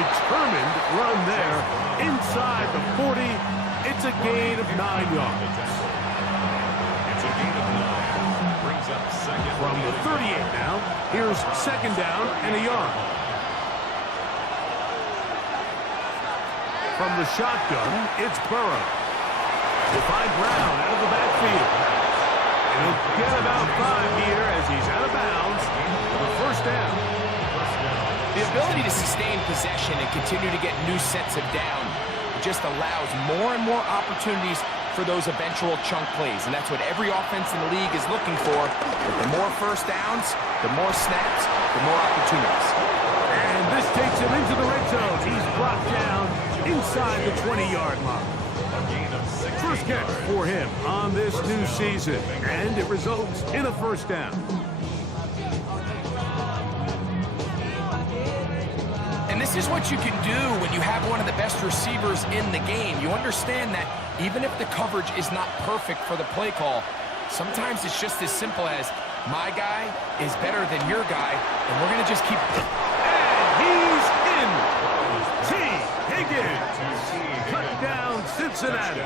determined run there inside the 40. It's a gain of 9 yards. It's a gain of 9. Brings up second. From the 38 now, here's second down and a yard. From the shotgun, it's Burrow. To find Brown out of the backfield. And he'll get about 5 here as he's out of bounds for the first down. The ability to sustain possession and continue to get new sets of down just allows more and more opportunities for those eventual chunk plays. And that's what every offense in the league is looking for. But the more first downs, the more snaps, the more opportunities. And this takes him into the red zone. He's brought down inside the 20-yard line. First catch for him on this new season, and it results in a first down. And this is what you can do when you have one of the best receivers in the game. You understand that even if the coverage is not perfect for the play call, sometimes it's just as simple as my guy is better than your guy, and we're going to just keep... And he's in. T. Higgins. Touchdown, Cincinnati.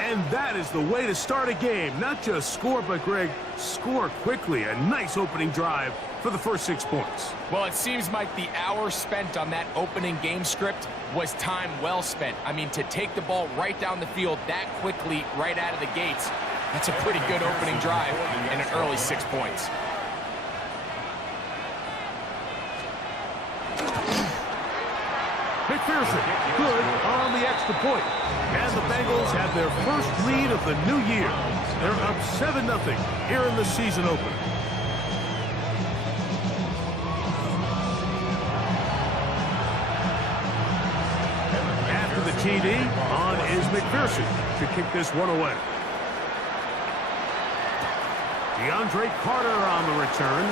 And that is the way to start a game. Not just score, but, Greg, score quickly. A nice opening drive for the first 6 points. Well, it seems like the hour spent on that opening game script was time well spent. I mean, to take the ball right down the field that quickly right out of the gates, that's a pretty good opening drive and an early 6 points. McPherson, good on the extra point. And the Bengals have their first lead of the new year. They're up 7-0 here in the season opener. After the TD, on is McPherson to kick this one away. DeAndre Carter on the return.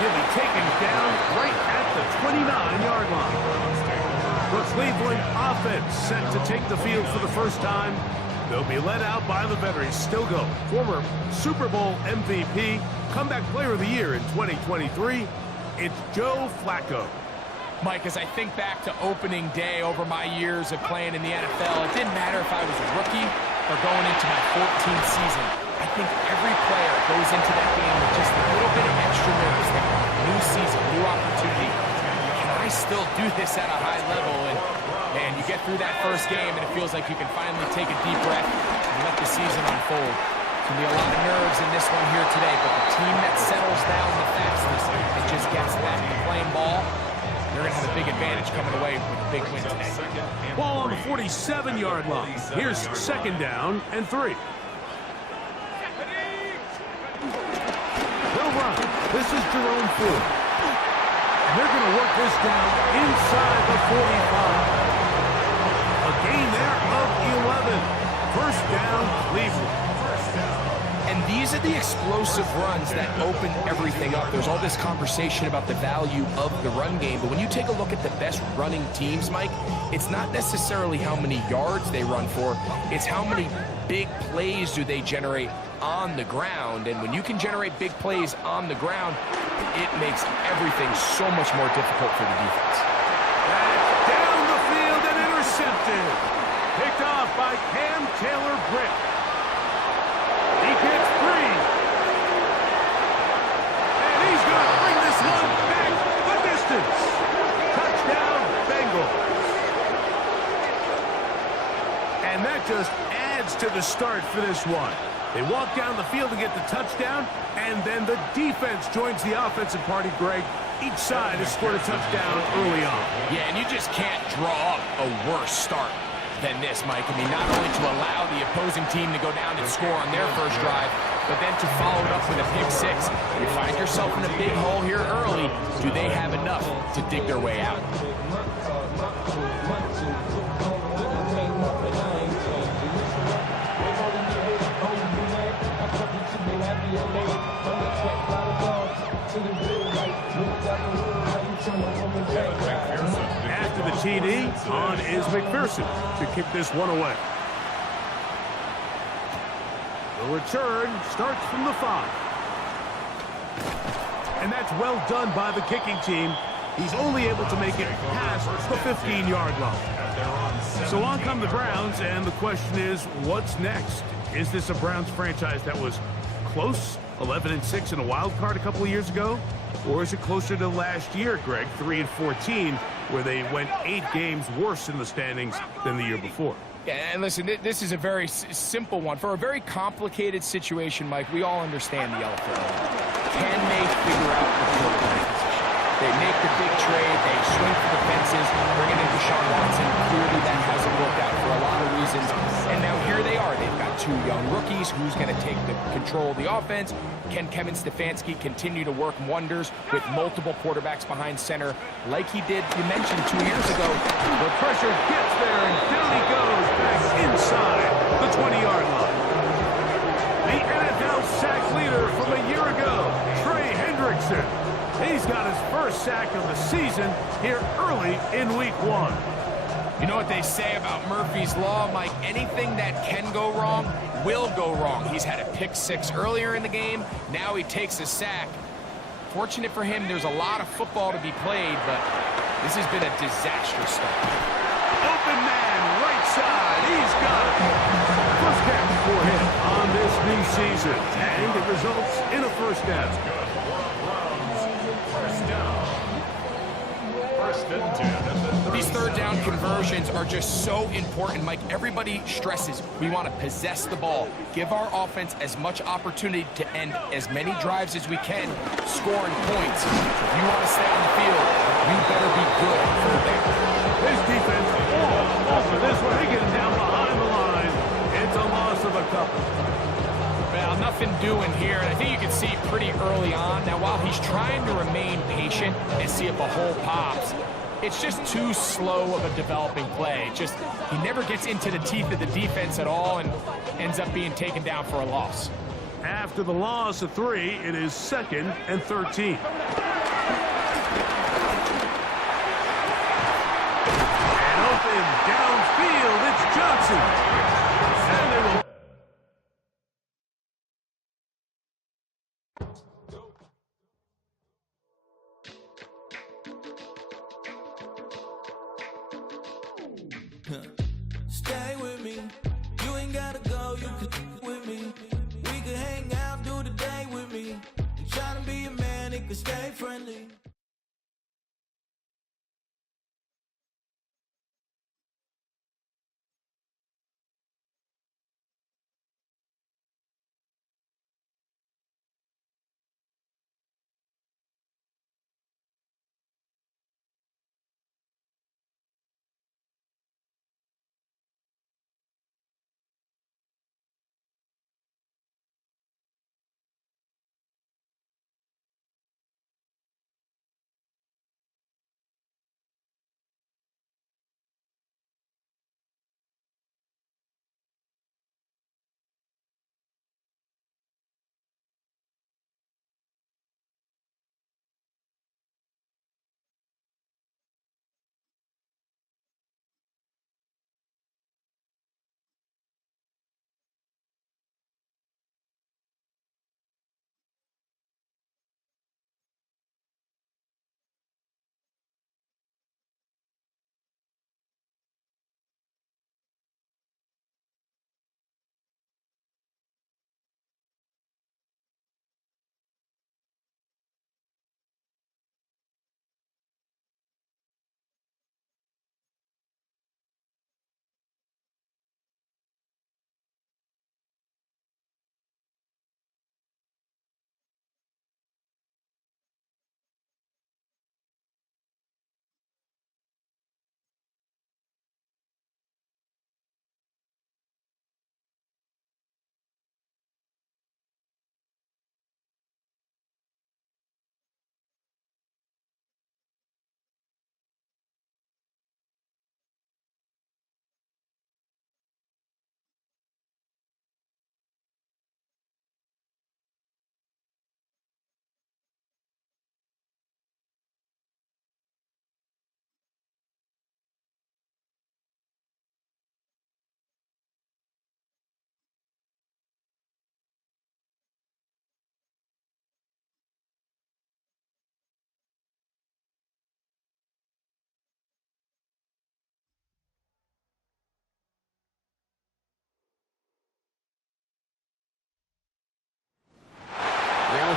He'll be taken down right at the 29-yard line. The Cleveland offense set to take the field for the first time. They'll be led out by the veteran, still going. Former Super Bowl MVP, comeback player of the year in 2023, it's Joe Flacco. Mike, as I think back to opening day over my years of playing in the NFL, it didn't matter if I was a rookie or going into my 14th season. I think every player goes into that game with just a little bit of extra nerves. New season, new opportunity. Can I still do this at a high level? And man, you get through that first game and it feels like you can finally take a deep breath and let the season unfold. There's going to be a lot of nerves in this one here today, but the team that settles down the fastest and just gets back to playing ball, they're going to have a big advantage coming away with a big win today. Ball on the 47-yard line. Here's second down and 3. They'll run. This is Jerome Ford. And they're going to work this down inside the 45. A gain there of 11. First down, Cleveland. And these are the explosive runs that open everything up. There's all this conversation about the value of the run game, but when you take a look at the best running teams, Mike, it's not necessarily how many yards they run for, it's how many big plays do they generate on the ground. And when you can generate big plays on the ground, it makes everything so much more difficult for the defense. That's down the field and intercepted. Picked off by Cam Taylor-Britt. He gets 3. And he's going to bring this one back the distance. Touchdown, Bengals. And that just adds to the start for this one. They walk down the field to get the touchdown, and then the defense joins the offensive party, Greg. Each side has scored a touchdown early on. Yeah, and you just can't draw up a worse start than this, Mike. I mean, not only to allow the opposing team to go down and score on their first drive, but then to follow it up with a pick 6. You find yourself in a big hole here early. Do they have enough to dig their way out? After the TD, on is McPherson to kick this one away. The return starts from the 5. And that's well done by the kicking team. He's only able to make it past the 15-yard line. So on come the Browns, and the question is, what's next? Is this a Browns franchise that was close, 11-6 in a wild card a couple of years ago? Or is it closer to last year, Greg, 3-14, where they went 8 games worse in the standings than the year before? Yeah, and listen, this is a very simple one. For a very complicated situation, Mike, we all understand the elephant. Can they figure out the quarterback position? They make the big trade, they swing for the fences, bringing in Deshaun Watson. Clearly that hasn't worked out for a lot of reasons. And now here they are. They've got 2 young rookies. Who's going to take the control of the offense? Can Kevin Stefanski continue to work wonders with multiple quarterbacks behind center like he did, you mentioned, 2 years ago? The pressure gets there, and down he goes back inside the 20-yard line. The NFL sack leader from a year ago, Trey Hendrickson. He's got his first sack of the season here early in week 1. You know what they say about Murphy's Law, Mike? Anything that can go wrong will go wrong. He's had a pick 6 earlier in the game. Now he takes a sack. Fortunate for him, there's a lot of football to be played, but this has been a disastrous start. Open man, right side. He's got it. First catch for him on this new season. And it results in a first down. These third down conversions are just so important, Mike. Everybody stresses we want to possess the ball, give our offense as much opportunity to end as many drives as we can, scoring points. If you want to stay on the field, you better be good at third down. His defense all over this one. They get him down behind the line. It's a loss of a couple. Well, nothing doing here, and I think you can see pretty early on. Now, while he's trying to remain patient and see if a hole pops, it's just too slow of a developing play. He never gets into the teeth of the defense at all and ends up being taken down for a loss. After the loss of 3, it is 2nd and 13. And open downfield, it's Johnson. And they will. Stay with me. You ain't gotta go, you can with me. We can hang out, do the day with me. You tryna be a man, it can stay friendly.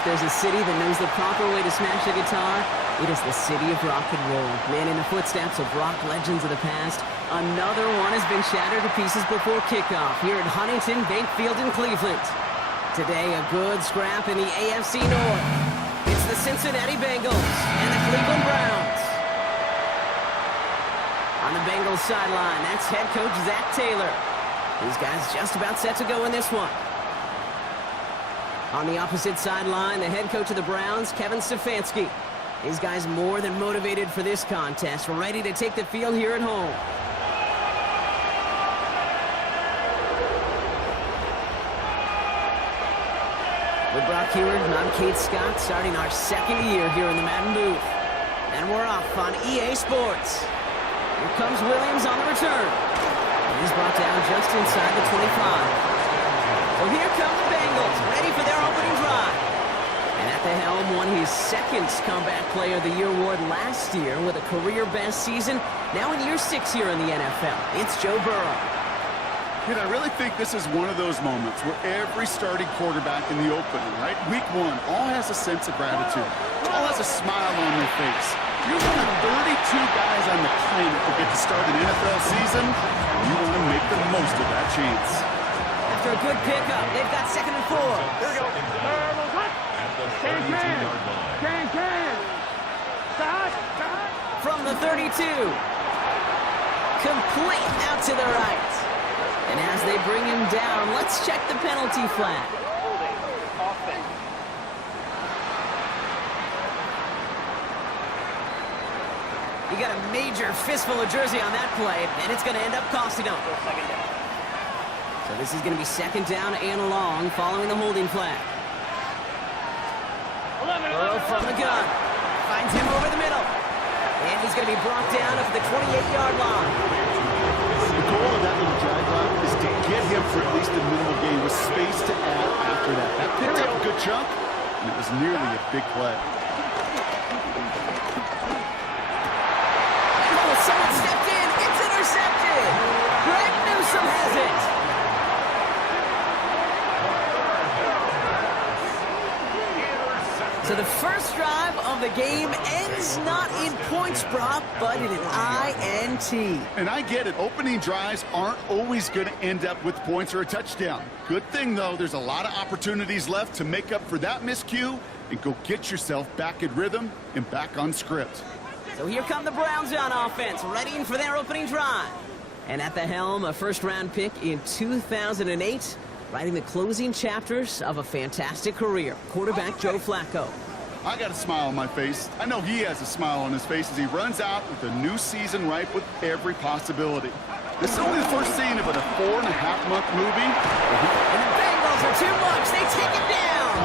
If there's a city that knows the proper way to smash a guitar, it is the city of rock and roll. Man, in the footsteps of rock legends of the past, another one has been shattered to pieces before kickoff here at Huntington Bank Field in Cleveland. Today, a good scrap in the AFC North. It's the Cincinnati Bengals and the Cleveland Browns. On the Bengals sideline, that's head coach Zach Taylor. These guys just about set to go in this one. On the opposite sideline, the head coach of the Browns, Kevin Stefanski. These guys more than motivated for this contest, ready to take the field here at home. With Brock Heward, I'm Kate Scott, starting our second year here in the Madden booth. And we're off on EA Sports. Here comes Williams on the return. And he's brought down just inside the 25. So here come the Bengals, ready for their opening drive. And at the helm, won his second Comeback Player of the Year award last year with a career-best season. Now in year 6 here in the NFL, it's Joe Burrow. And I really think this is one of those moments where every starting quarterback in the opening, right? Week 1, all has a sense of gratitude. All has a smile on their face. You're one of 32 guys on the planet who get to start an NFL season. You want to make the most of that chance. After a good pickup, they've got 2nd and 4. Here we go. At the 32-yard line. From the 32. Complete out to the right. And as they bring him down, let's check the penalty flag. He got a major fistful of jersey on that play, and it's going to end up costing him. So this is going to be 2nd down and long following the holding flag. Burrow from the gun. Finds him over the middle. And he's going to be brought down at the 28-yard line. The goal of that little drag route is to get him for at least a minimal gain with space to add after that. That picked up a good chunk, and it was nearly a big play. Oh, someone stepped in. It's intercepted. Greg Newsome has it. So the first drive of the game ends not in points, Brock, but in an INT. And I get it. Opening drives aren't always going to end up with points or a touchdown. Good thing, though, there's a lot of opportunities left to make up for that miscue and go get yourself back in rhythm and back on script. So here come the Browns on offense, readying for their opening drive. And at the helm, a first-round pick in 2008, writing the closing chapters of a fantastic career, quarterback Joe Flacco. I got a smile on my face. I know he has a smile on his face as he runs out with a new season ripe with every possibility. This is only the first scene of a 4.5-month movie. And the Bengals are too much. They take it down.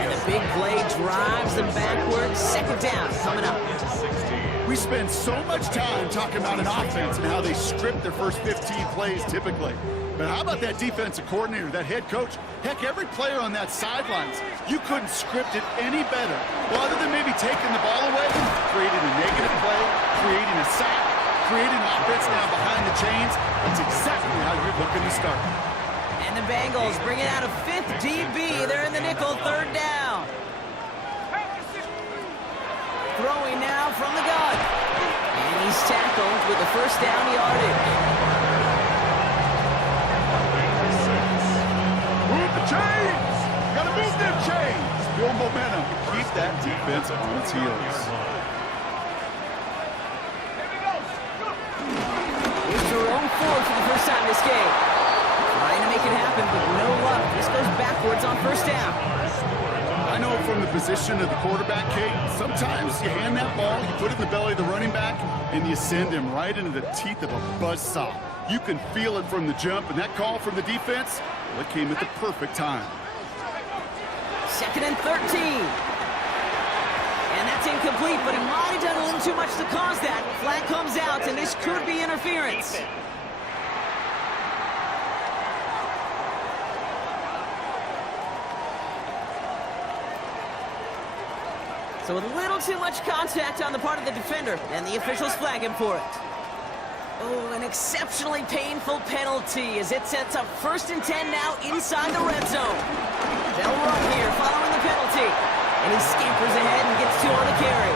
And the big play drives them backwards. 2nd down coming up. We spend so much time talking about an offense and how they script their first 15 plays typically. But how about that defensive coordinator, that head coach? Heck, every player on that sidelines, you couldn't script it any better. Well, other than maybe taking the ball away, creating a negative play, creating a sack, creating offense now behind the chains. That's exactly how you're looking to start. And the Bengals bring it out of 5th DB. They're in the nickel, 3rd down. Throwing now from the gun. And he's tackled with the first down yardage. Move the chains! Gotta move them chains! Build momentum. Keep that defense on its heels. Here's Jerome Ford for the first time this game. Trying to make it happen, but no luck. This goes backwards on 1st down. I know from the position of the quarterback, Kate, sometimes you hand that ball, you put it in the belly of the running back, and you send him right into the teeth of a buzzsaw. You can feel it from the jump, and that call from the defense, well, it came at the perfect time. 2nd and 13. And that's incomplete, but he might have done a little too much to cause that. Flag comes out, and this could be interference. So a little too much contact on the part of the defender, and the officials flag him for it. Oh, an exceptionally painful penalty as it sets up 1st and 10 now inside the red zone. They'll run here following the the penalty. And he scampers ahead and gets 2 on the carry.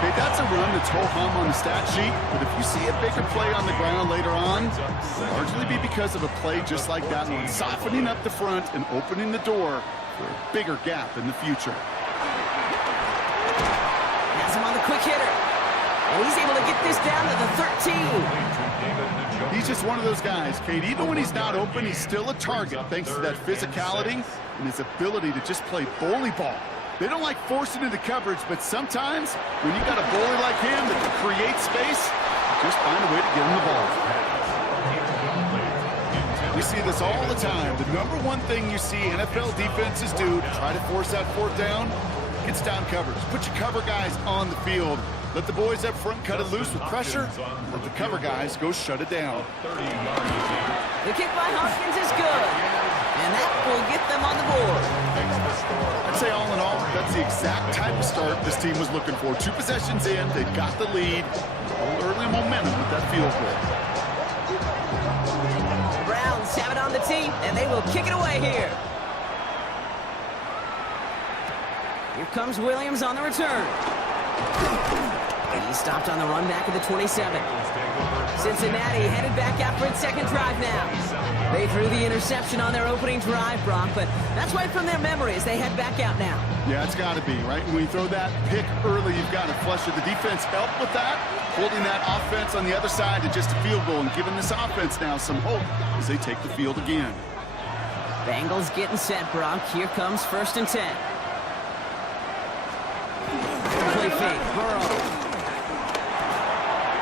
Okay, that's a run that's ho-hum on the stat sheet, but if you see a bigger play on the ground later on, it'll largely be because of a play just like that one, softening up the front and opening the door for a bigger gap in the future. Has him on the quick hitter. And he's able to get this down to the 13. He's just one of those guys, Kate. Even when he's not open, he's still a target thanks to that physicality and his ability to just play bully ball. They don't like forcing into coverage, but sometimes when you got a bully like him that can create space, just find a way to get him the ball. We see this all the time. The number one thing you see NFL defenses do to try to force that 4th down, gets down coverage. Put your cover guys on the field. Let the boys up front cut it loose with pressure. Let the cover guys go shut it down. The kick by Hopkins is good. And that will get them on the board. I'd say all in all, that's the exact type of start this team was looking for. 2 possessions in, they got the lead. A little early momentum with that field goal. The Browns have it on the tee, and they will kick it away here. Here comes Williams on the return. He stopped on the run back at the 27. Cincinnati headed back after its 2nd drive now. They threw the interception on their opening drive, Brock, but that's right from their memory as they head back out now. Yeah, it's got to be, right? When you throw that pick early, you've got to flush it. The defense helped with that, holding that offense on the other side to just a field goal and giving this offense now some hope as they take the field again. Bengals getting set, Brock. Here comes 1st and 10. Play fake, Burrow.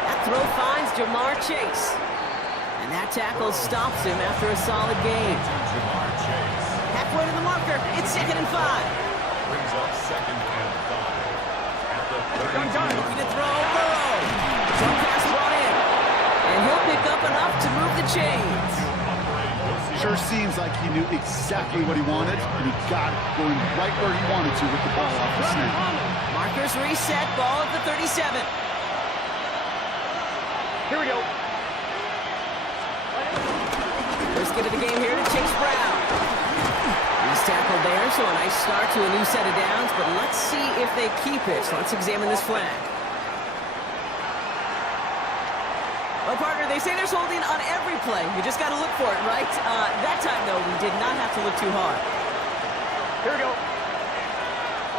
That throw finds Jamar Chase. And that tackle stops him after a solid gain. Halfway to the marker, it's 2nd and 5. Brings up 2nd and 5. Looking to throw, Burrow. Some pass brought in. And he'll pick up enough to move the chains. Sure seems like he knew exactly what he wanted, and he got it going right where he wanted to with the ball off the snap. Markers reset, ball at the 37. Here we go. First get of the game here to Chase Brown. He's tackled there, so a nice start to a new set of downs, but let's see if they keep it. So let's examine this flag. Well, partner, they say there's holding on every play. You just got to look for it, right? That time, though, we did not have to look too hard. Here we go.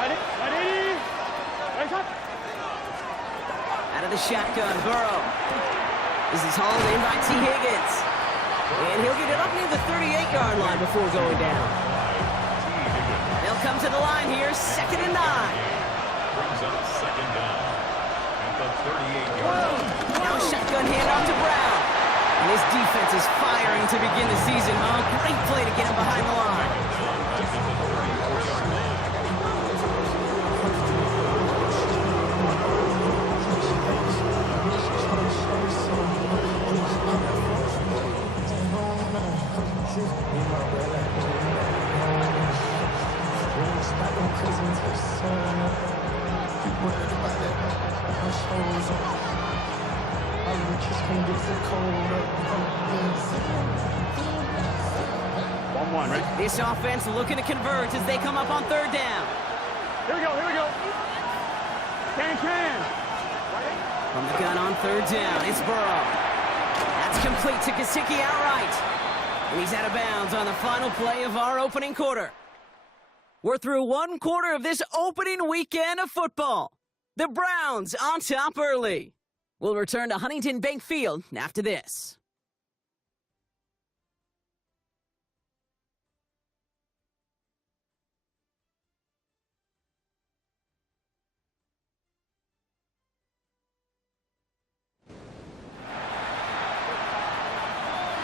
180. Right up. Out of the shotgun, Burrow. This is hauled in by T. Higgins. And he'll get it up near the 38-yard line before going down. They'll come to the line here, 2nd and 9. Brings up 2nd down at the 38-yard line. Now a shotgun handoff to Brown. And his defense is firing to begin the season. Oh, great play to get him behind the line. This offense looking to convert as they come up on 3rd down. Here we go. Here we go. Can. From the gun on 3rd down, it's Burrow. That's complete to Gesicki outright. And he's out of bounds on the final play of our opening quarter. We're through 1 quarter of this opening weekend of football. The Browns on top early. We'll return to Huntington Bank Field after this.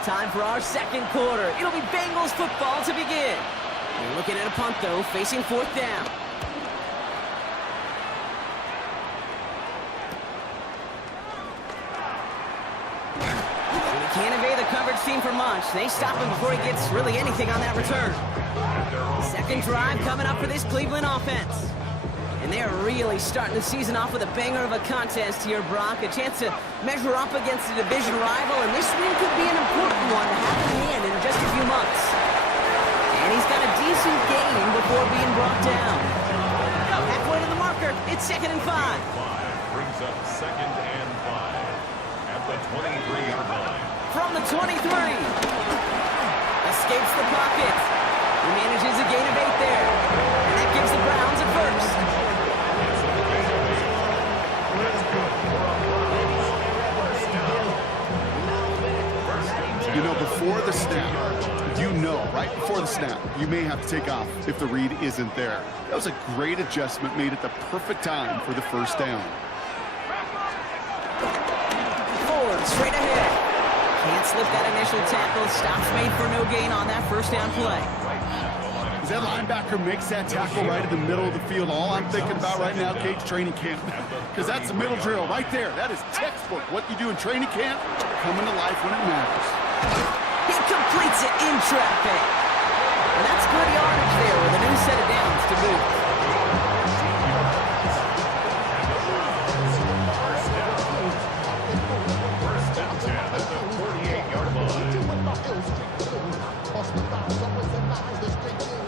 Time for our 2nd quarter. It'll be Bengals football to begin. We're looking at a punt, though, facing 4th down. They can't evade the coverage team for much. They stop him before he gets really anything on that return. 2nd drive coming up for this Cleveland offense. And they're really starting the season off with a banger of a contest here, Brock. A chance to measure up against a division rival, and this win could be an important one to have in hand in just a few months. And he's got a decent gain before being brought down. Halfway to the marker. It's 2nd and 5. Brings up 2nd and 5 at the 23-yard line. From the 23. Escapes the pocket. He manages a gain of 8 there. And that gives the Browns a first. You know, before the snap, you know, right before the snap, you may have to take off if the read isn't there. That was a great adjustment made at the perfect time for the first down. Forward, straight ahead. Can't slip that initial tackle. Stops made for no gain on that first down play. As that linebacker makes that tackle right in the middle of the field, all I'm thinking about right now, Cage, training camp. Because that's the middle drill right there. That is textbook. What you do in training camp, coming to life when it matters. He completes it in traffic. And that's good yardage there with a new set of downs to boot.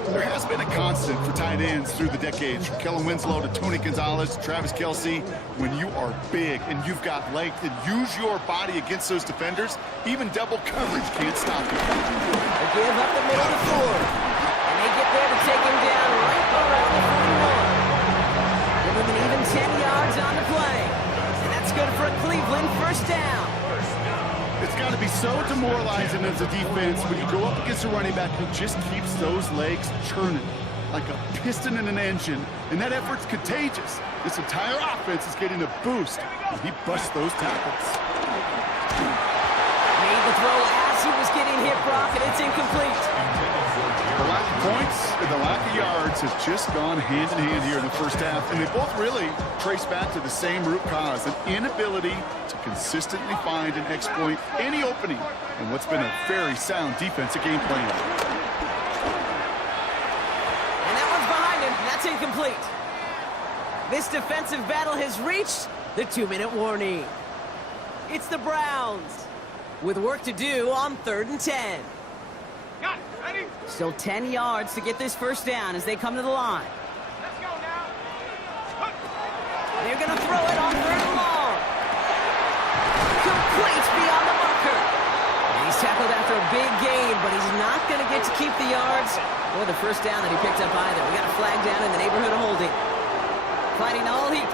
There has been a constant for tight ends through the decades, from Kellen Winslow to Tony Gonzalez, Travis Kelce. When you are big and you've got length and use your body against those defenders, even double coverage can't stop you. They give up the middle to Ford. And they get there to take him down right around the 41. Give him an even 10 yards on the play. And that's good for a Cleveland first down. It's got to be so demoralizing as a defense when you go up against a running back who just keeps those legs churning like a piston in an engine, and that effort's contagious. This entire offense is getting a boost when he busts those tackles. Made the throw as he was getting hit, Brock, and it's incomplete. The lack of points and the lack of yards have just gone hand in hand here in the first half, and they both really trace back to the same root cause, an inability to consistently find and exploit any opening in what's been a very sound defensive game plan. And that one's behind him, and that's incomplete. This defensive battle has reached the 2-minute warning. It's the Browns with work to do on 3rd and 10. Got it. Ready? Still 10 yards to get this first down as they come to the line. Let's go now. They're going to throw it on 3rd and long. Complete beyond the marker. And he's tackled after a big gain, but he's not going to get to keep the yards or the first down that he picked up either. We got a flag down in the neighborhood of holding. Fighting all heat.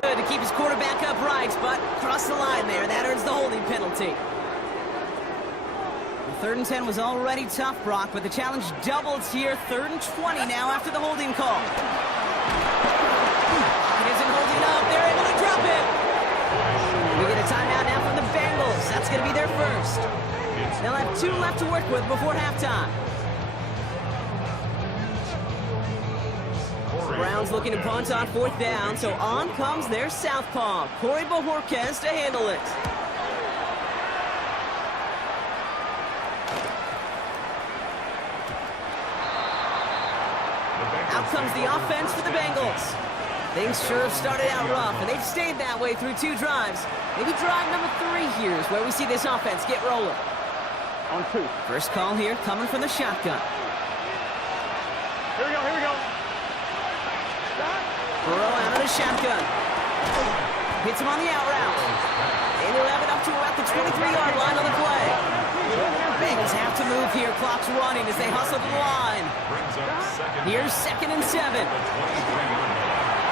Good to keep his quarterback upright, but across the line there, that earns the holding penalty. The 3rd and 10 was already tough, Brock, but the challenge doubles here. 3rd and 20 now after the holding call. It isn't holding up. They're able to drop it. We get a timeout now from the Bengals. That's going to be their first. They'll have 2 left to work with before halftime. Browns looking to punt on 4th down, so on comes their southpaw, Corey Bojorquez, to handle it. Out comes the offense for the Bengals. Things sure have started out rough, and they've stayed that way through 2 drives. Maybe drive number 3 here is where we see this offense get rolling. On 2. First call here coming from the shotgun. Here we go. Here we go. Burrow out of the shotgun. Hits him on the out route. And he'll have it up to about the 23-yard line on the play. Bengals have to move here. Clock's running as they hustle to the line. Here's 2nd and 7.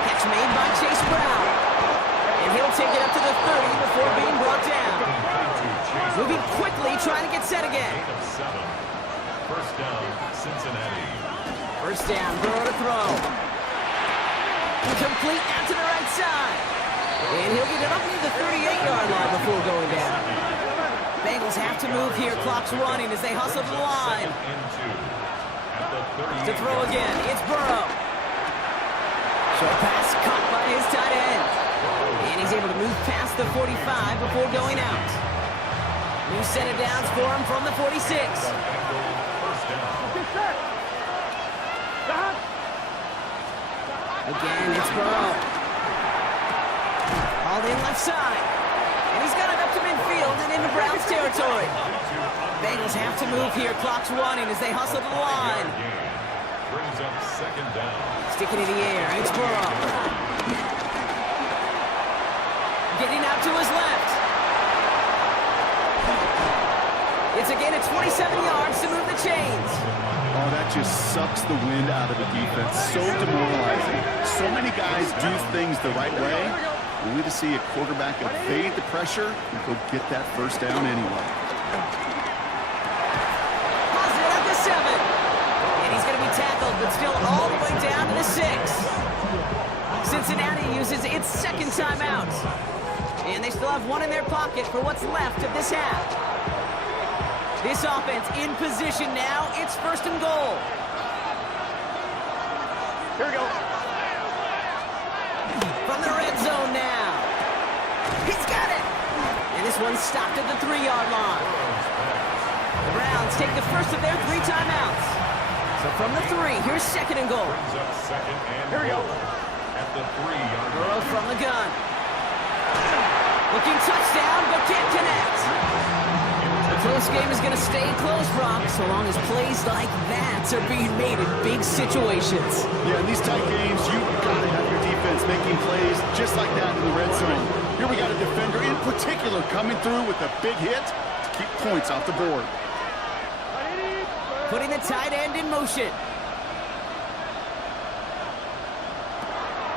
Catch made by Chase Brown. And he'll take it up to the 30 before being brought down. Moving quickly, trying to get set again. First down, Cincinnati. First down, Burrow to throw. Complete out to the right side. And he'll get it up near the 38-yard line before going down. Bengals have to move here. Clock's running as they hustle to the line. To throw again, it's Burrow. Short pass caught by his tight end. And he's able to move past the 45 before going out. New set of downs for him from the 46. Again, it's Burrow. Hauled in left side. And he's got it up to midfield and into Browns territory. Bengals have to move here. Clock's running as they hustle to the line. Brings up second down. Sticking in the air. It's Burrow. Getting out to his left. It's a gain of 27 yards to move the chains. Oh, that just sucks the wind out of the defense. So demoralizing. So many guys do things the right way. We need to see a quarterback evade the pressure and go get that first down anyway. Positive at the 7. And he's going to be tackled, but still all the way down to the 6. Cincinnati uses its second timeout. And they still have one in their pocket for what's left of this half. This offense in position now. It's first and goal. Here we go. From the red zone now. He's got it. And this one's stopped at the 3-yard line. The Browns take the first of their 3 timeouts. So from the 3, here's second and goal. Brings up second and Here we go. At the 3-yard line. Burrow from the gun. Looking touchdown, but can't connect. The close game is going to stay close, Brock, so long as plays like that are being made in big situations. Yeah, in these tight games, you've got to have your defense making plays just like that in the red zone. Here we got a defender in particular coming through with a big hit to keep points off the board. Putting the tight end in motion.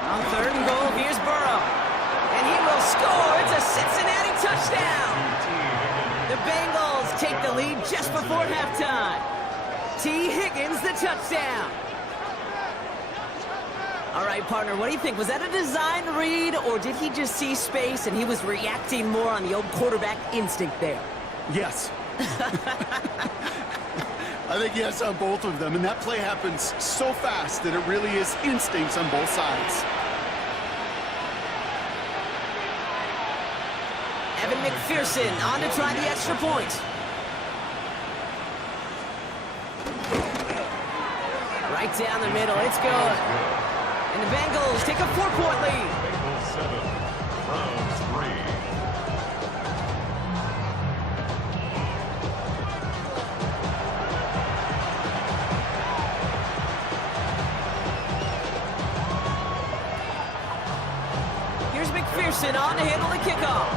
On third and goal, here's Burrow. And he will score. It's a Cincinnati touchdown. The Bengals take the lead just before halftime. T. Higgins, the touchdown. All right, partner, what do you think? Was that a design read, or did he just see space and he was reacting more on the old quarterback instinct there? Yes. I think yes on both of them, and that play happens so fast that it really is instincts on both sides. Evan McPherson on to try the extra point. Right down the middle, it's good. And the Bengals take a 4-point lead. Bengals 7, Browns 3. Here's McPherson on to handle the kickoff.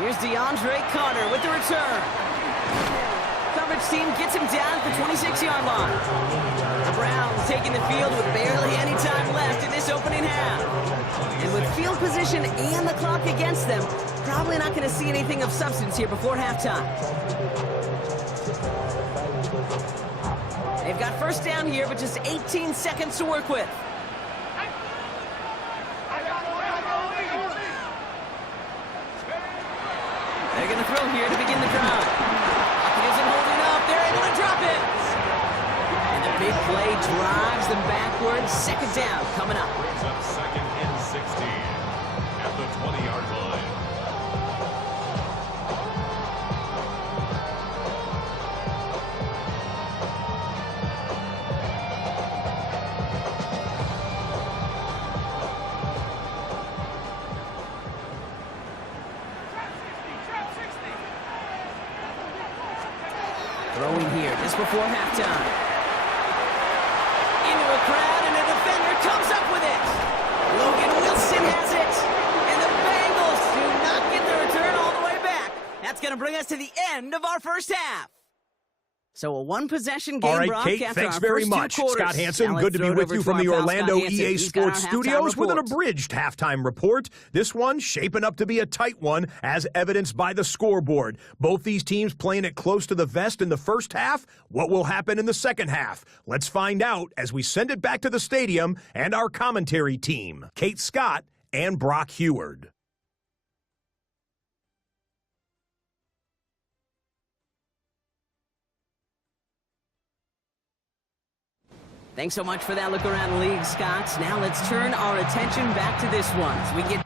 Here's DeAndre Carter with the return. Coverage team gets him down at the 26-yard line. The Browns taking the field with barely any time left in this opening half. And with field position and the clock against them, probably not going to see anything of substance here before halftime. They've got first down here, but just 18 seconds to work with. They're going to throw here to begin the drive. He isn't holding up. They're able to drop it. And the big play drives them backwards. Second down coming up. Brings up second and 16 at the 20-yard line. Throwing here just before halftime. Into a crowd, and a defender comes up with it. Logan Wilson has it. And the Bengals do not get the return all the way back. That's going to bring us to the end of our first half. So a one-possession game, All right, Brock, Kate, after thanks our very first two much. quarters. Scott Hansen, Now let's good to be throw it with over you to from our the pal Orlando Scott Hansen. EA He's got our Sports halftime Studios with an report. abridged halftime report. This one shaping up to be a tight one, as evidenced by the scoreboard. Both these teams playing it close to the vest in the first half. What will happen in the second half? Let's find out as we send it back to the stadium and our commentary team, Kate Scott and Brock Heward. Thanks so much for that look around the league, Scott. Now let's turn our attention back to this one as we get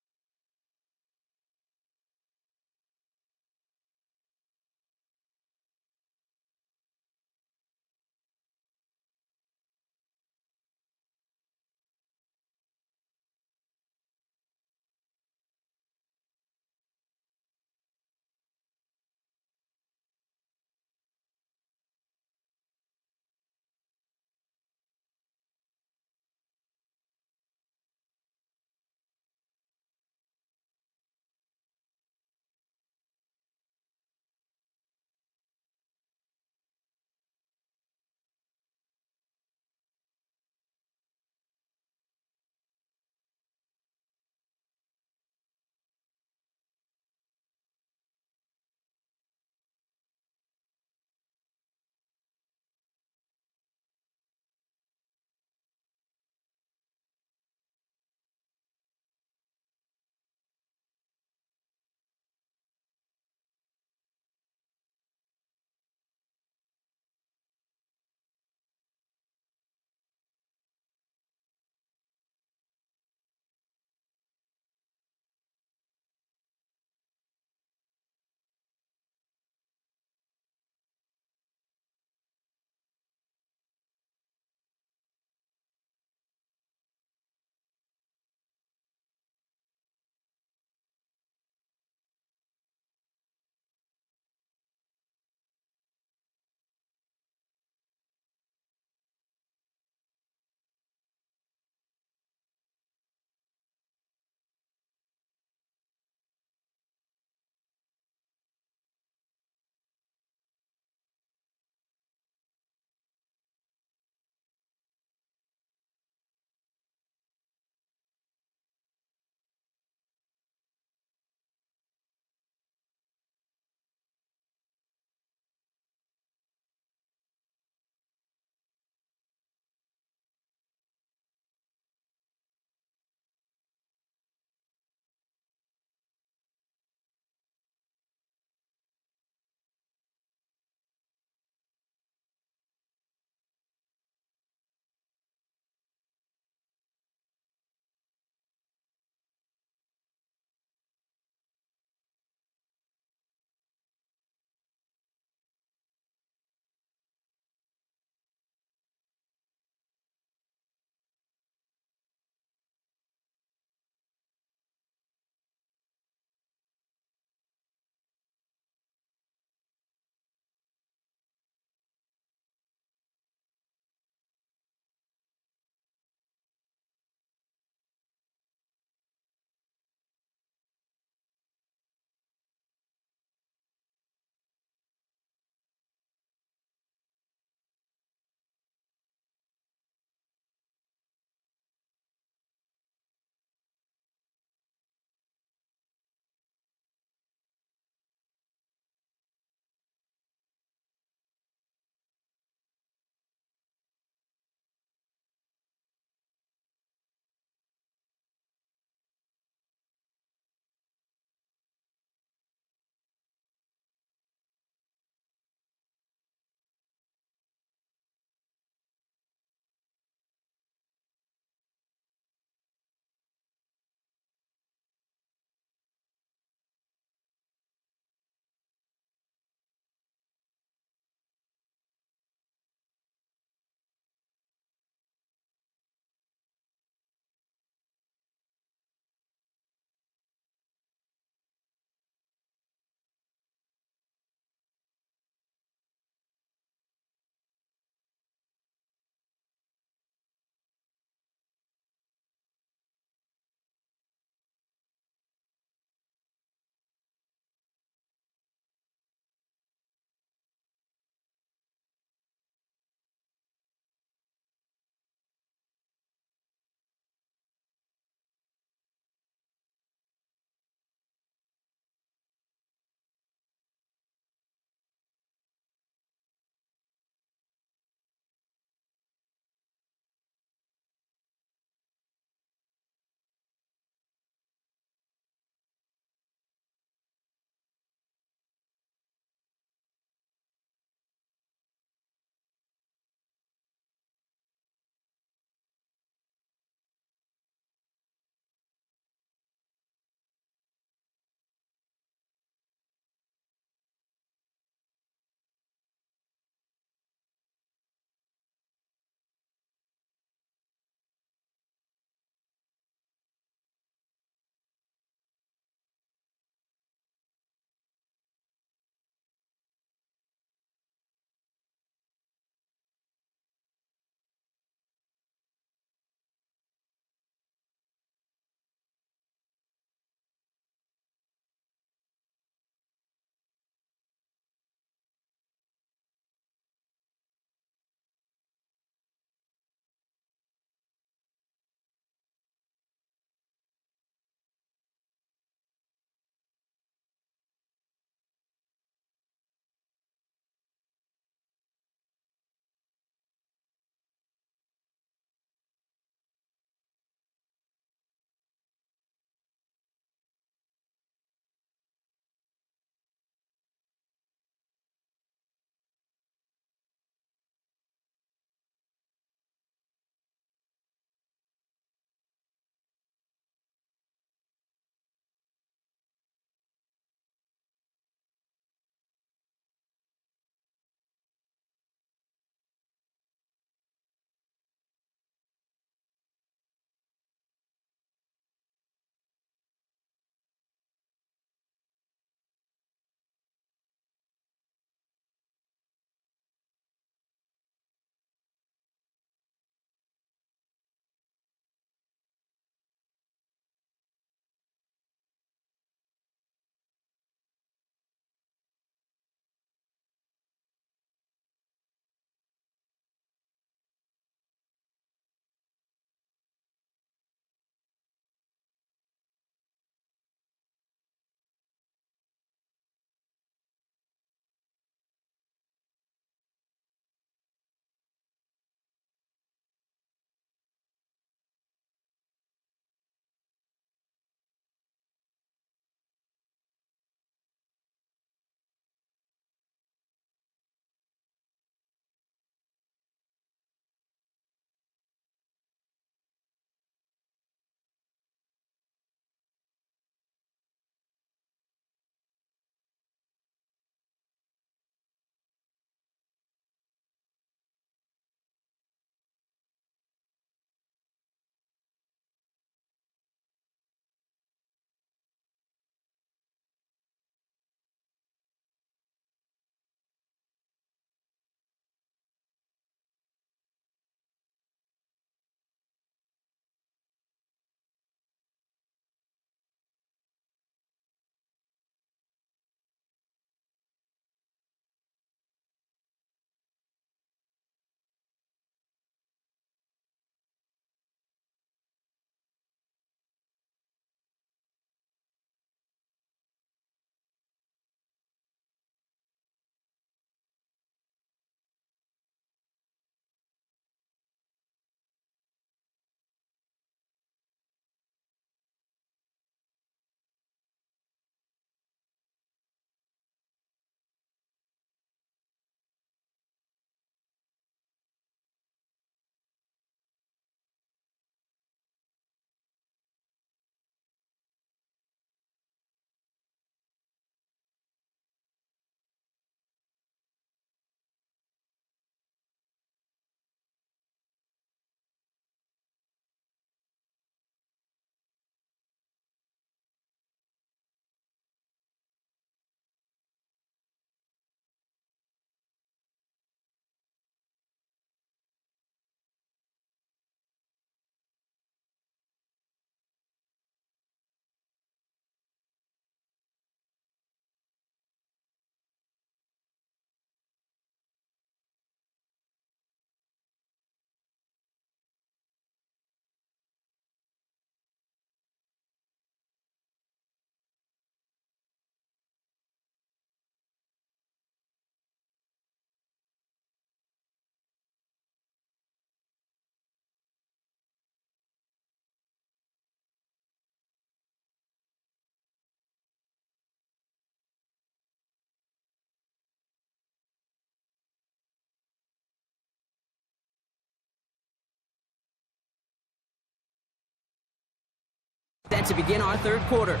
to begin our third quarter.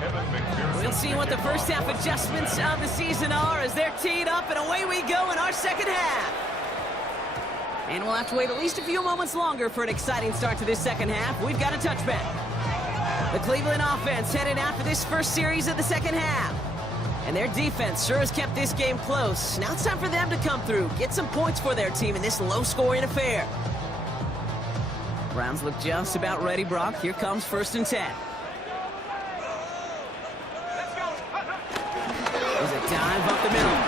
Kevin McPherson. We'll see what the first half adjustments of the season are as they're teed up, and away we go in our second half. And we'll have to wait at least a few moments longer for an exciting start to this second half. We've got a touchback. The Cleveland offense headed out for this first series of the second half. And their defense sure has kept this game close. Now it's time for them to come through, get some points for their team in this low-scoring affair. Browns look just about ready, Brock. Here comes 1st and 10. There's a dive up the middle.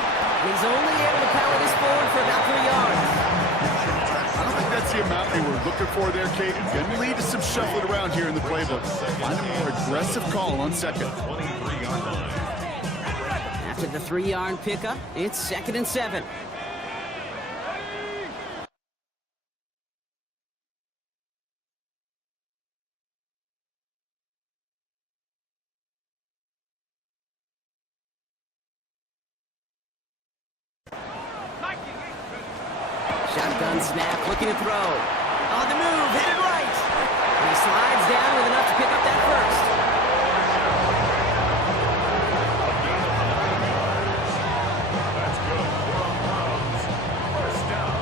He's only able to power this forward for about 3 yards. I don't think that's the amount they were looking for there, Kate. Going to lead to some shuffling around here in the playbook. Find a more aggressive call on second. 23-yard line. After the 3-yard pickup, it's 2nd and 7. Shotgun snap, looking to throw. On the move, headed right. And he slides down with enough to pick up that first. That's good. We're on Browns. First down.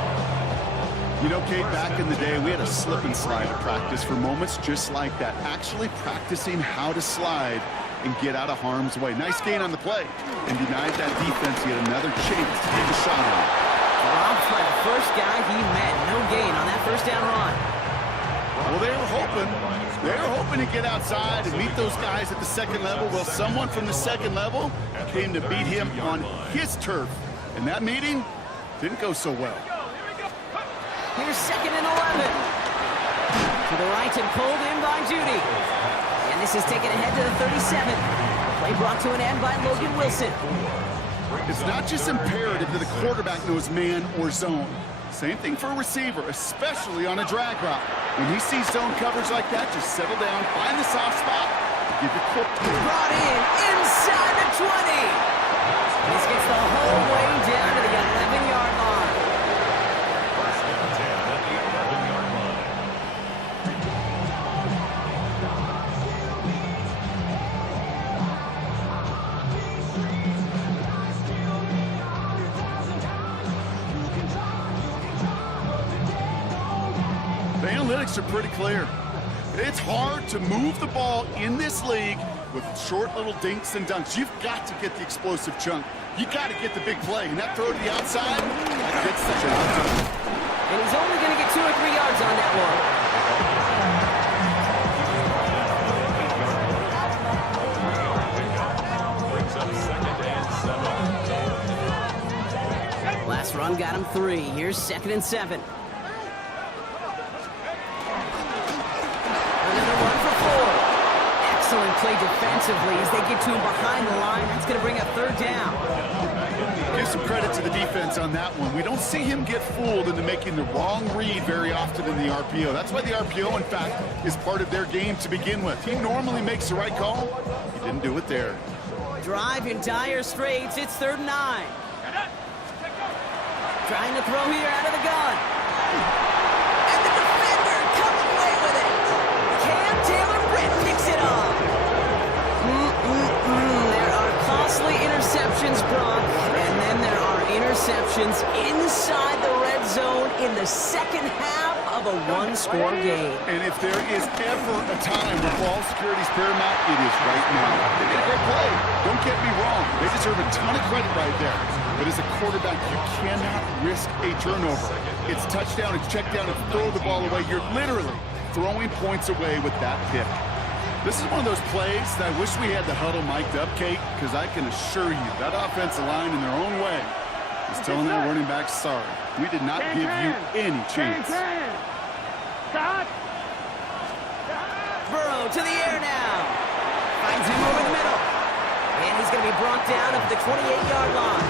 You know, Kate, back in the day, we had a slip and slide at practice for moments just like that. Actually practicing how to slide and get out of harm's way. Nice gain on the play. And denied that defense yet another chance to take a shot on it. Robbed by the first guy he met. No gain on that first down run. Well, they were hoping to get outside and meet those guys at the second level. Well, someone from the second level came to beat him on his turf. And that meeting didn't go so well. Here's 2nd and 11. To the right and pulled in by Judy. And this is taken ahead to the 37. Play brought to an end by Logan Wilson. It's not just imperative that the quarterback knows man or zone. Same thing for a receiver, especially on a drag route. When he sees zone coverage like that, just settle down, find the soft spot, and give your quick. Brought in inside the 20. This gets the whole way down to the 11-yard line. First and 10 at the 11-yard line. The analytics are pretty clear. It's hard to move the ball in this league with short little dinks and dunks. You've got to get the explosive chunk. You got to get the big play. And that throw to the outside, that gets the job done. And he's only going to get 2 or 3 yards on that Brings up 2nd and 7. one. Last run got him 3. Here's 2nd and 7. Another run for 4. Excellent play defensively as they get to him behind the line. That's going to bring up 3rd down. Give some credit to the defense on that one. We don't see him get fooled into making the wrong read very often in the RPO. That's why the RPO, in fact, is part of their game to begin with. He normally makes the right call. He didn't do it there. Drive in dire straits. It's 3rd and 9. Trying to throw here out of the gun. And the defender comes away with it. Cam Taylor-Britt picks it off. There are costly interceptions, Brock. And then there are interceptions inside the red zone in the second half of a one-score game. And if there is ever a time where ball security is paramount, it is right now. They did a great play. Don't get me wrong. They deserve a ton of credit right there. But as a quarterback, you cannot risk a turnover. It's touchdown, it's check down, and throw the ball away. You're literally throwing points away with that pick. This is one of those plays that I wish we had the huddle mic'd up, Kate, because I can assure you that offensive line in their own way is telling that running back, sorry, we did not give you any chance. Burrow to the air now. Finds him over the middle. And he's going to be brought down at the 28-yard line.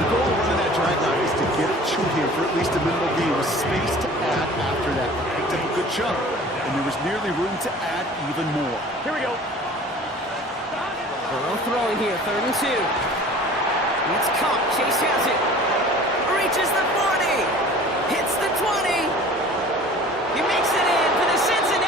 The goal of running that drag route is to get it to him for at least a minimal gain with space to add after that. Picked up a good chunk, and there was nearly room to add even more. Here we go. Burrow throwing here, 3rd and 2. It's caught. Chase has it. Reaches the 40. Hits the 20. He makes it in for the Cincinnati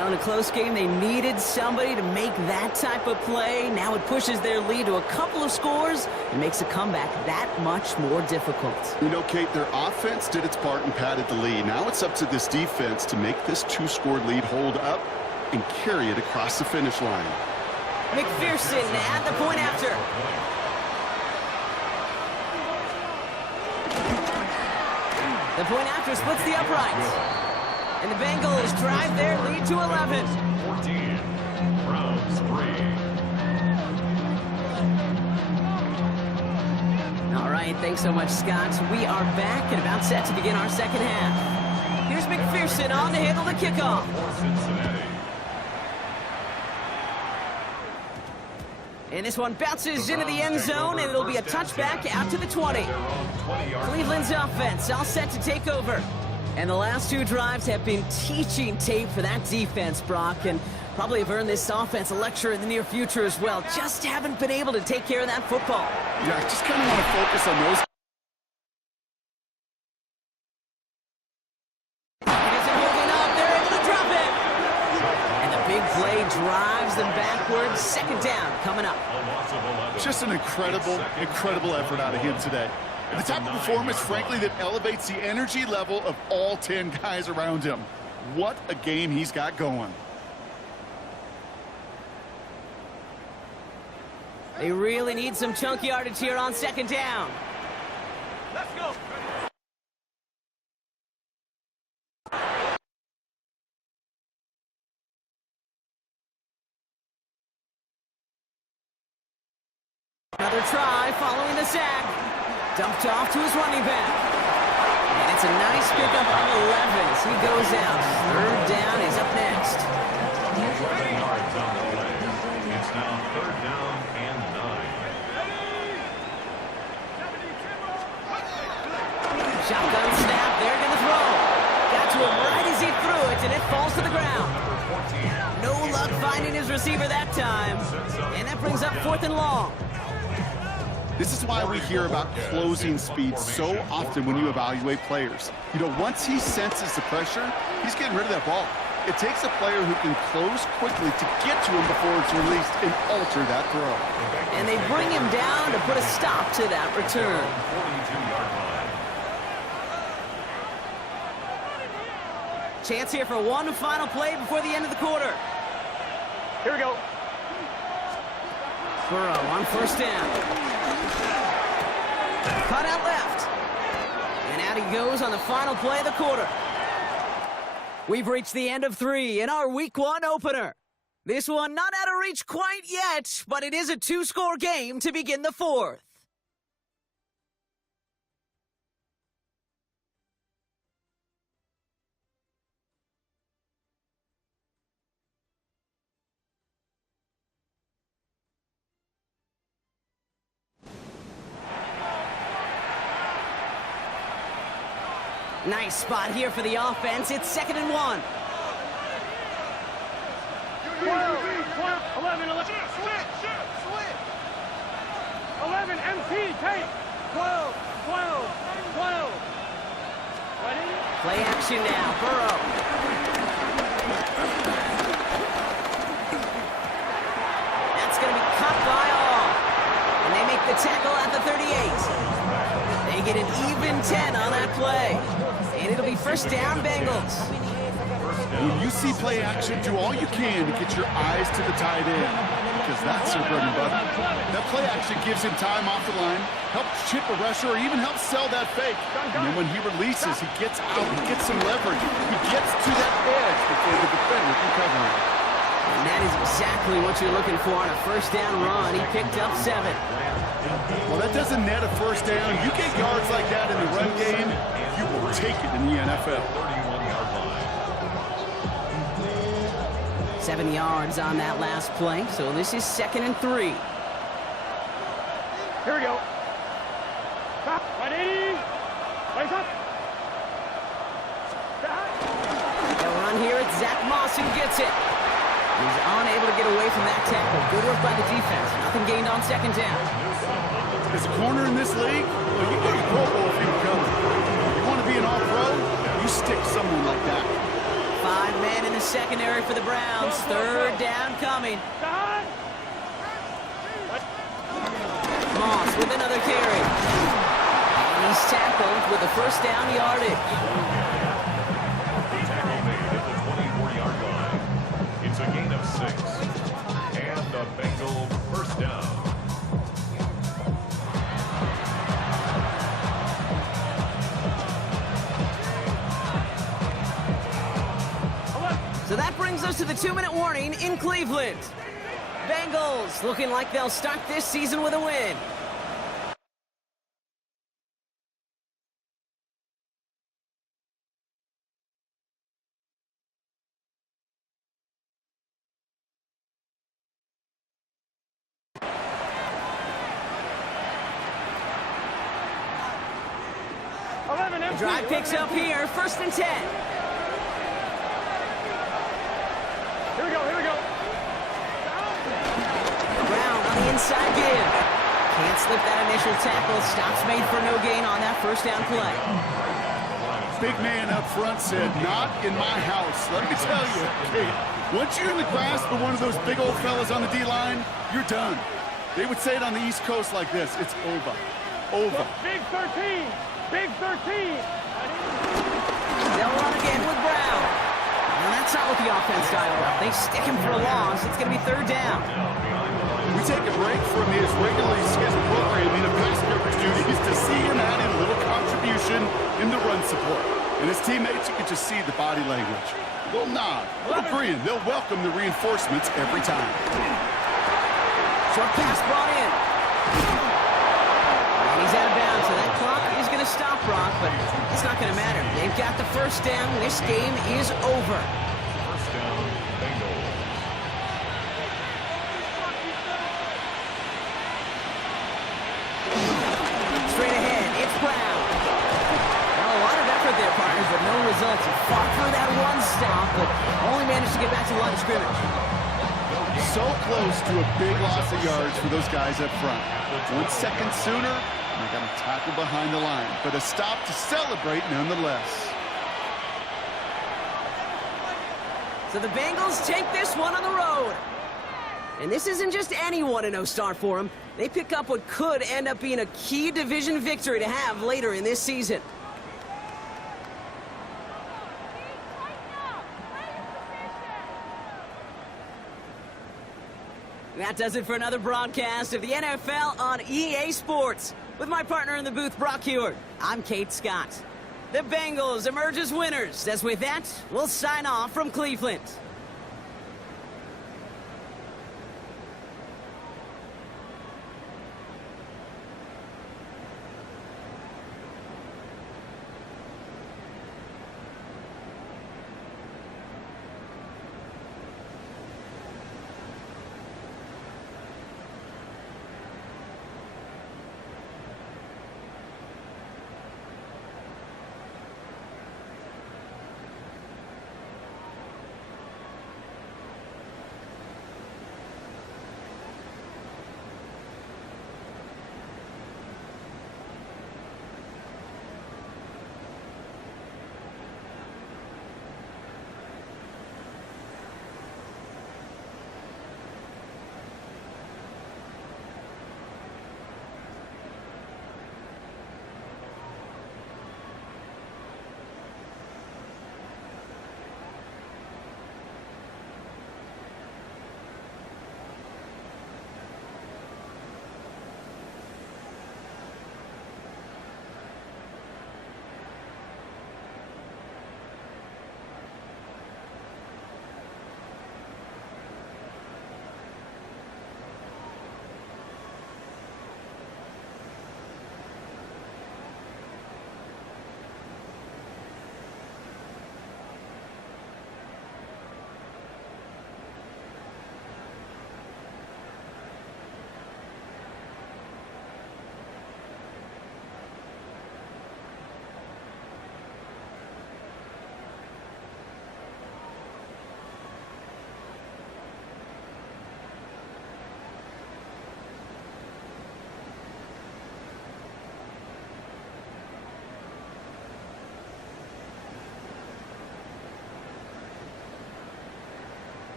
Well, in a close game, they needed somebody to make that type of play. Now it pushes their lead to a couple of scores and makes a comeback that much more difficult. You know, Kate, their offense did its part and padded the lead. Now it's up to this defense to make this 2-score lead hold up and carry it across the finish line. McPherson at the point after. The point after splits the uprights. And the Bengals drive their lead to 11. 14. Browns 3. All right, thanks so much, Scott. We are back and about set to begin our second half. Here's McPherson on to handle the kickoff. Cincinnati. And this one bounces into the end zone, and it'll be a touchback out to the 20. Cleveland's offense all set to take over. And the last two drives have been teaching tape for that defense, Brock, and probably have earned this offense a lecture in the near future as well. Just haven't been able to take care of that football. Yeah, I just kind of want to focus on those. Isn't holding up. They're able to drop it. And the big play drives them backwards. Second down coming up. A loss of 11. Just an incredible effort out of him today. The type of performance, frankly, that elevates the energy level of all 10 guys around him. What a game he's got going. They really need some chunk yardage here on second down. Let's go. Another try following the sack. Dumped off to his running back. And it's a nice pickup on 11 as he goes out. Third down is up next. 11 yards on the play. It's now third down and 9. Shotgun snap. They're going to throw. Got to him right as he threw it, and it falls to the ground. No luck finding his receiver that time. And that brings up 4th and long. This is why we hear about closing speed so often when you evaluate players. You know, once he senses the pressure, he's getting rid of that ball. It takes a player who can close quickly to get to him before it's released and alter that throw. And they bring him down to put a stop to that return. 42-yard line. Chance here for one final play before the end of the quarter. Here we go. Burrow on first down. Cut out left. And out he goes on the final play of the quarter. We've reached the end of 3 in our Week 1 opener. This one not out of reach quite yet, but it is a 2-score game to begin the 4th. Nice spot here for the offense. It's 2nd and 1. 12, 11, 11. 11, MP, take. 12, 12, 12. Ready? Play action now. Burrow. That's going to be cut by all. And they make the tackle at the 38. They get an even 10 on that play. And it'll be first down, Bengals. When you see play action, do all you can to get your eyes to the tight end, because that's their bread and butter. That play action gives him time off the line, helps chip a rusher, or even helps sell that fake. And then when he releases, he gets out, he gets some leverage. He gets to that edge before the defender can cover him. And that is exactly what you're looking for on a first down run. He picked up 7. Well, that doesn't net a first down. You get yards like that in the run game, you will take it in the NFL. 31-yard line. 7 yards on that last play, so this is 2nd and 3. Here we go. Stop. Ready? Place up. They'll run here. It's Zach Moss who gets it. He's unable to get away from that tackle. Good work by the defense. Nothing gained on 2nd down. As a corner in this league, well, you go to Pro Bowl if you come. You want to be an all-pro, you stick someone like that. 5 men in the secondary for the Browns. Third down coming. Moss with another carry. And he's tackled with the first down yardage. Tackle made at the 24-yard line. It's a gain of 6. And the Bengals first down. So that brings us to the 2-minute warning in Cleveland. Bengals looking like they'll start this season with a win. The drive picks up here, 1st and 10. Here we go. Brown on the inside give. Can't slip that initial tackle. Stops made for no gain on that first down play. Big man up front said, not in my house. Let me tell you, Kate, once you're in the grasp of one of those big old fellas on the D-line, you're done. They would say it on the East Coast like this, it's over. Over. Big 13. Big 13. They'll run again with Brown. And that's not what the offense dialed up. They stick him for a loss. It's going to be 3rd down. We take a break from his regularly scheduled programming of pass coverage duties to see him add in a little contribution in the run support. And his teammates, you can just see the body language. They'll nod, they'll grin, they'll welcome the reinforcements every time. Short pass brought in. And he's out of bounds, so that clock is going to stop Brock, but it's not going to matter. They've got the first down. This game is over. First down, Bengals. Straight ahead, it's Brown. Well, a lot of effort there, partners, but no results. He fought through that one stop, but only managed to get back to the line of scrimmage. So close to a big loss of yards for those guys up front. 1 second sooner, and they got a tackle behind the line. But a stop to celebrate nonetheless. So the Bengals take this one on the road. And this isn't just any 1-0 start for them. They pick up what could end up being a key division victory to have later in this season. That does it for another broadcast of the NFL on EA Sports. With my partner in the booth, Brock Huard, I'm Kate Scott. The Bengals emerge as winners, as with that, we'll sign off from Cleveland.